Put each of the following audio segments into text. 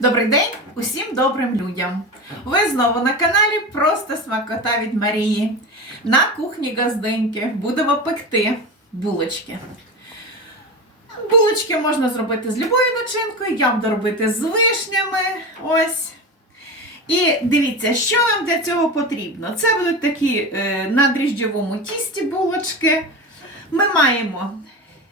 Добрий день усім добрим людям! Ви знову на каналі Просто смакота від Марії. На кухні газдиньки будемо пекти булочки. Булочки можна зробити з любою начинкою, я буду робити з вишнями. Ось. І дивіться, що нам для цього потрібно. Це будуть такі е, на дріжджовому тісті булочки. Ми маємо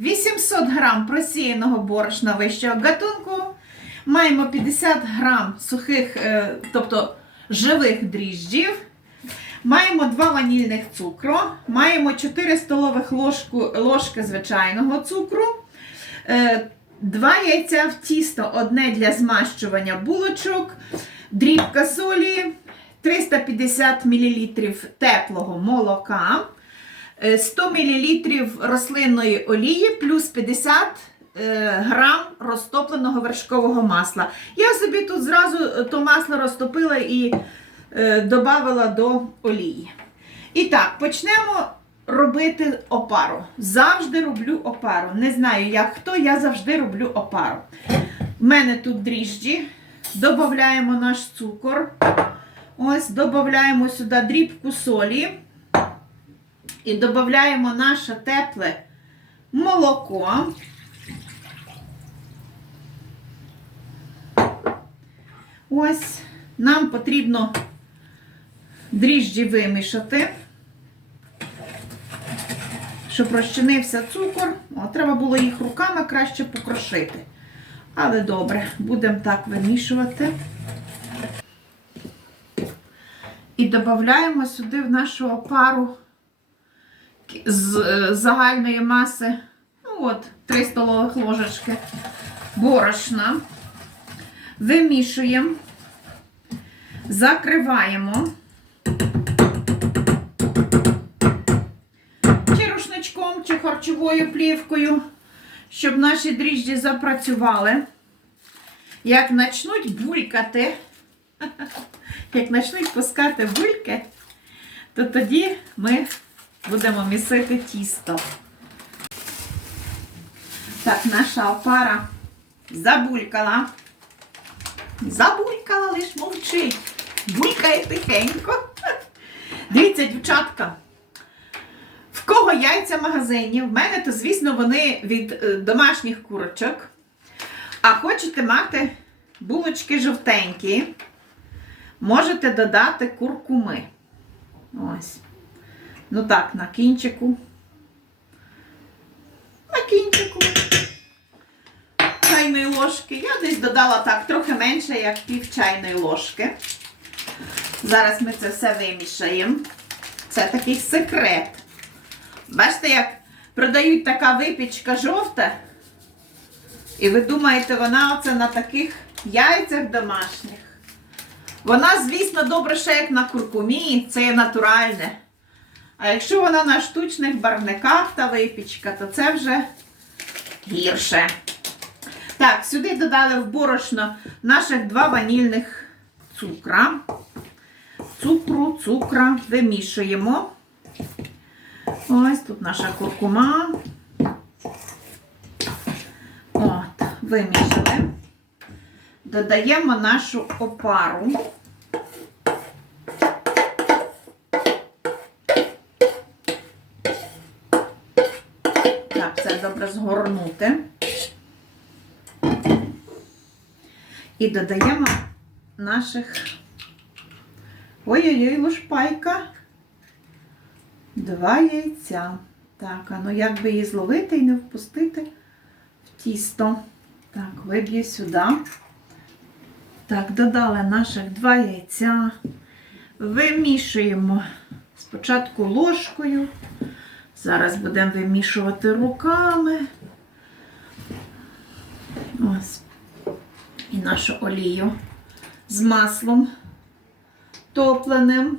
800 грам просіяного борошна вищого гатунку. Маємо 50 грам сухих, е, тобто живих дріжджів. Маємо 2 ванільних цукру, маємо 4 столових ложку, ложки звичайного цукру, 2 яйця в тісто, одне для змащування булочок, дрібка солі, 350 мл теплого молока, е, 100 мл рослинної олії плюс 50 е, грам розтопленого вершкового масла. Я собі тут зразу то масло розтопила і е, додавала до олії. І так, почнемо робити опару. Завжди роблю опару. Не знаю, як хто, я завжди роблю опару. У мене тут дріжджі. Додаємо наш цукор. Ось, додаємо сюди дрібку солі. І додаємо наше тепле молоко. Ось нам потрібно дріжджі вимішати, щоб розчинився цукор. О, треба було їх руками краще покрошити. Але добре, будемо так вимішувати. І додаємо сюди в нашу опару з е, загальної маси, ну от, 3 столових ложечки борошна. Вимішуємо, закриваємо. Чи рушничком, чи харчовою плівкою, щоб наші дріжджі запрацювали. Як почнуть булькати, як почнуть пускати бульки, то тоді ми будемо місити тісто. Так, наша опара забулькала. Забулькала, лиш мовчить. Булькає тихенько. Дивіться, дівчатка. В кого яйця в магазині? В мене, то, звісно, вони від е, домашніх курочок. А хочете мати булочки жовтенькі, можете додати куркуми. Ось. Ну так, на кінчику. На кінчику чайної ложки. Я десь додала так трохи менше, як пів чайної ложки. Зараз ми це все вимішаємо. Це такий секрет. Бачите, як продають така випічка жовта. І ви думаєте, вона оце на таких яйцях домашніх. Вона, звісно, добре ще як на куркумі, це є натуральне. А якщо вона на штучних барвниках та випічка, то це вже гірше. Так, сюди додали в борошно наших два ванільних цукра. Цукру, цукра вимішуємо. Ось тут наша куркума. От, вимішали. Додаємо нашу опару. Так, це добре згорнути. І додаємо наших ой-ой-ой, лушпайка. Два яйця. Так, а ну як би її зловити і не впустити в тісто. Так, виб'ю сюди. Так, додали наших два яйця. Вимішуємо спочатку ложкою. Зараз будемо вимішувати руками. Ось і нашу олію з маслом топленим.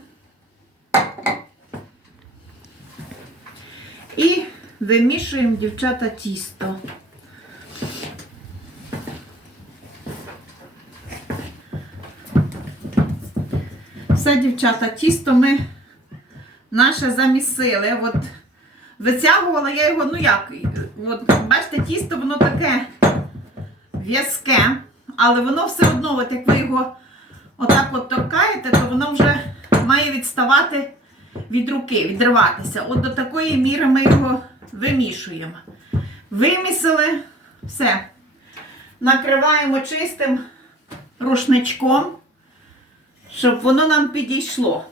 І вимішуємо, дівчата, тісто. Все, дівчата, тісто ми наше замісили. От витягувала я його, ну як, от, бачите, тісто воно таке в'язке. Але воно все одно, от як ви його отак от торкаєте, то воно вже має відставати від руки, відриватися. От до такої міри ми його вимішуємо. Вимісили, все. Накриваємо чистим рушничком, щоб воно нам підійшло.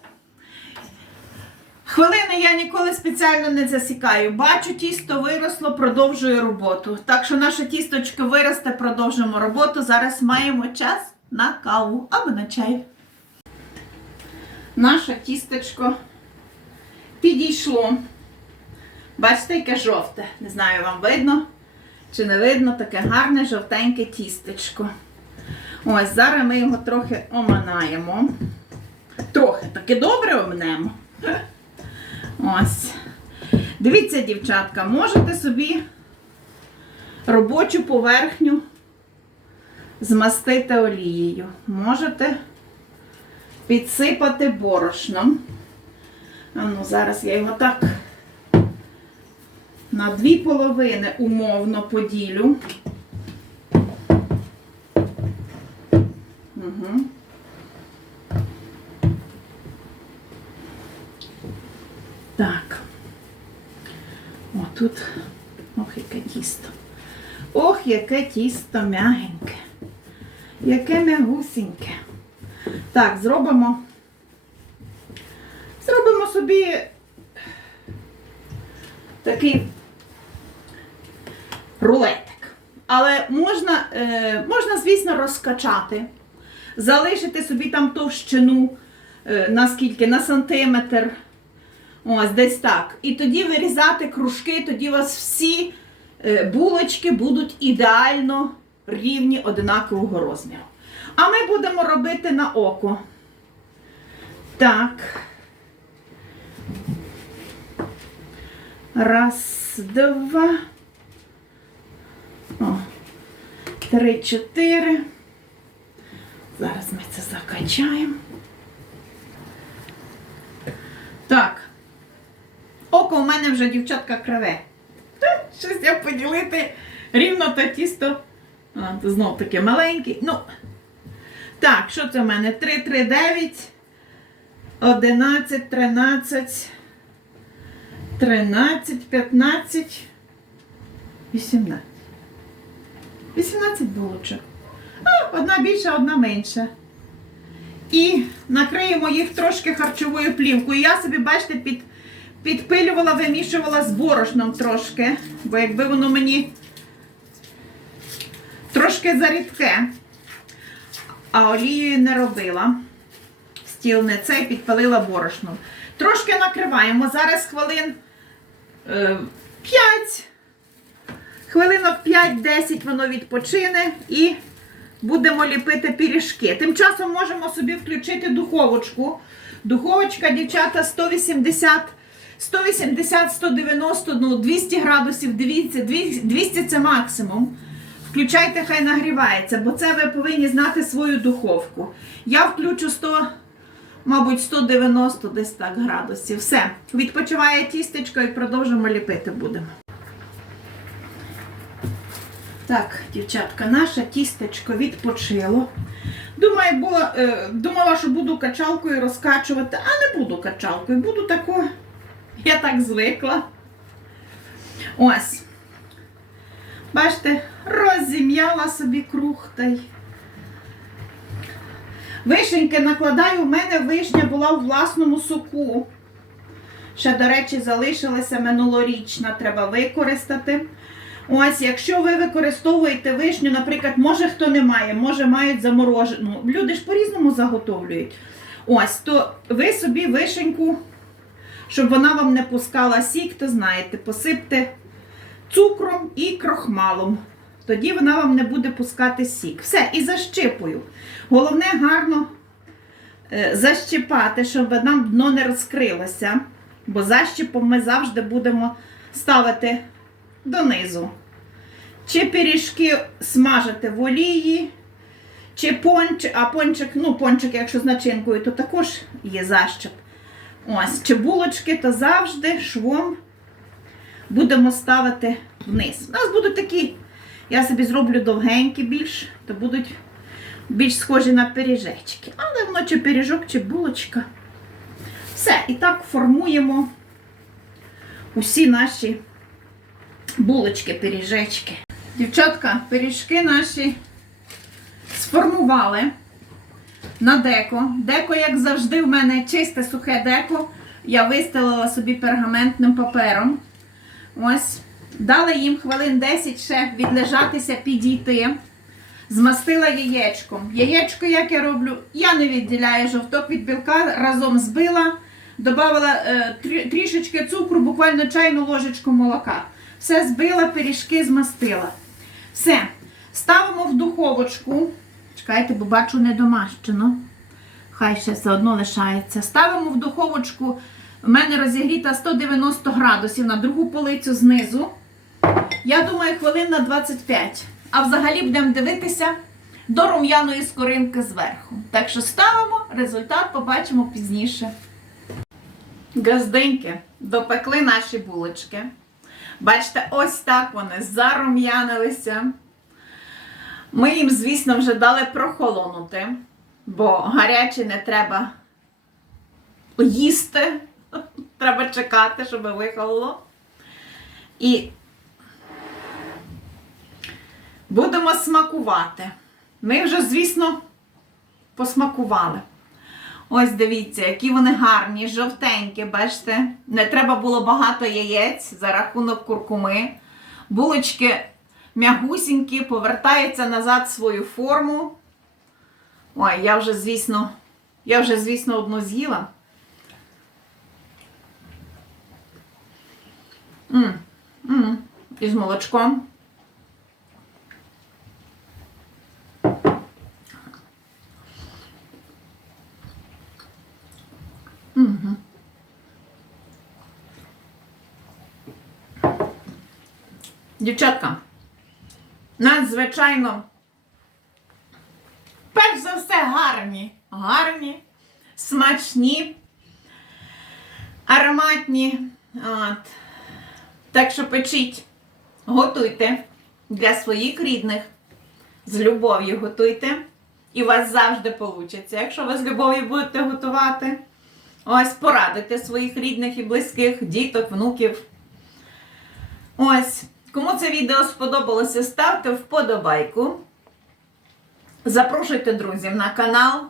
Хвилини я ніколи спеціально не засікаю. Бачу, тісто виросло, продовжую роботу. Так що наше тісточко виросте, продовжуємо роботу. Зараз маємо час на каву або на чай. Наше тістечко підійшло. Бачите, яке жовте. Не знаю, вам видно чи не видно таке гарне жовтеньке тістечко. Ось, зараз ми його трохи оминаємо. Трохи таки добре омнемо. Ось. Дивіться, дівчатка, можете собі робочу поверхню змастити олією. Можете підсипати борошном. А ну, зараз я його так на дві половини умовно поділю. Угу. Так. О, тут. Ох, яке тісто. Ох, яке тісто м'ягеньке. Яке м'ягусіньке. Так, зробимо. Зробимо собі такий рулетик. Але можна, е, можна, звісно, розкачати, залишити собі там товщину, е, наскільки, на сантиметр. Ось десь так. І тоді вирізати кружки, тоді у вас всі е, булочки будуть ідеально рівні одинакового розміру. А ми будемо робити на око. Так. Раз, два. О, три, чотири. Зараз ми це закачаємо. Так. Око у мене вже дівчатка криве. Щось я поділити рівно то тісто. Знов таке маленький. Ну. Так, що це в мене? 3, 3, 9, 11, 13, 13, 15, 18. 18 булочок. А, одна більша, одна менша. І накриємо їх трошки харчовою плівкою. Я собі, бачите, під, підпилювала, вимішувала з борошном трошки, бо якби воно мені трошки зарідке, а олією не робила. Стіл не цей підпалила борошном. Трошки накриваємо. Зараз хвилин е, 5. Хвилинок 5-10 воно відпочине і будемо ліпити пиріжки. Тим часом можемо собі включити духовочку. Духовочка, дівчата, 180, 180, 190, ну 200 градусів, дивіться, 200 це максимум. Включайте, хай нагрівається, бо це ви повинні знати свою духовку. Я включу 100, мабуть, 190 десь так градусів. Все, відпочиває тістечко і продовжимо ліпити будемо. Так, дівчатка, наше тістечко відпочило. Думаю, було, е, думала, що буду качалкою розкачувати, а не буду качалкою, буду такою. Я так звикла. Ось. Бачите, розім'яла собі круг та й. Вишеньки накладаю, у мене вишня була у власному соку. Ще, до речі, залишилася минулорічна, треба використати. Ось, якщо ви використовуєте вишню, наприклад, може хто не має, може мають заморожену. Люди ж по-різному заготовлюють. Ось, то ви собі вишеньку, щоб вона вам не пускала сік, то знаєте, посипте цукром і крохмалом. Тоді вона вам не буде пускати сік. Все, і защипую. Головне гарно е, защипати, щоб нам дно не розкрилося. Бо защипом ми завжди будемо ставити донизу. Чи пиріжки смажити в олії, чи пончик, а пончик, ну пончик, якщо з начинкою, то також є защип. Ось, чи булочки, то завжди швом будемо ставити вниз. У нас будуть такі, я собі зроблю довгенькі більш, то будуть більш схожі на пиріжечки. Але воно чи пиріжок, чи булочка. Все, і так формуємо усі наші булочки, пиріжечки. Дівчатка, пиріжки наші сформували на деко. Деко, як завжди, в мене чисте сухе деко. Я вистелила собі пергаментним папером. Ось. Дала їм хвилин 10 ще відлежатися, підійти. Змастила яєчком. Яєчко, як я роблю, я не відділяю жовток від білка, разом збила, додала е, трішечки цукру, буквально чайну ложечку молока. Все збила, пиріжки змастила. Все. Ставимо в духовочку. Чекайте, бо бачу не домащено. Хай ще все одно лишається. Ставимо в духовочку. У мене розігріта 190 градусів на другу полицю знизу. Я думаю, хвилин на 25. А взагалі будемо дивитися до рум'яної скоринки зверху. Так що ставимо, результат побачимо пізніше. Газденьки, допекли наші булочки. Бачите, ось так вони зарум'янилися. Ми їм, звісно, вже дали прохолонути, бо гарячі не треба їсти. Треба чекати, щоб вихололо. І будемо смакувати. Ми вже, звісно, посмакували. Ось дивіться, які вони гарні, жовтенькі, бачите? Не треба було багато яєць за рахунок куркуми. Булочки м'ягусінькі, повертаються назад свою форму. Ой, я вже, звісно, я вже, звісно, одну з'їла. М, м, І з молочком. Мгм. Дівчатка, надзвичайно, перш за все, гарні, гарні, смачні, ароматні. От. Так що печіть, готуйте для своїх рідних. З любов'ю готуйте. І у вас завжди вийде. Якщо ви з любов'ю будете готувати, ось порадуйте своїх рідних і близьких, діток, внуків. Ось, кому це відео сподобалося, ставте вподобайку. Запрошуйте друзів на канал.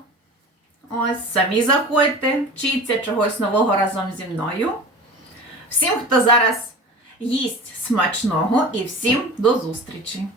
Ось, самі заходьте, вчіться чогось нового разом зі мною. Всім, хто зараз їсть смачного, і всім до зустрічі!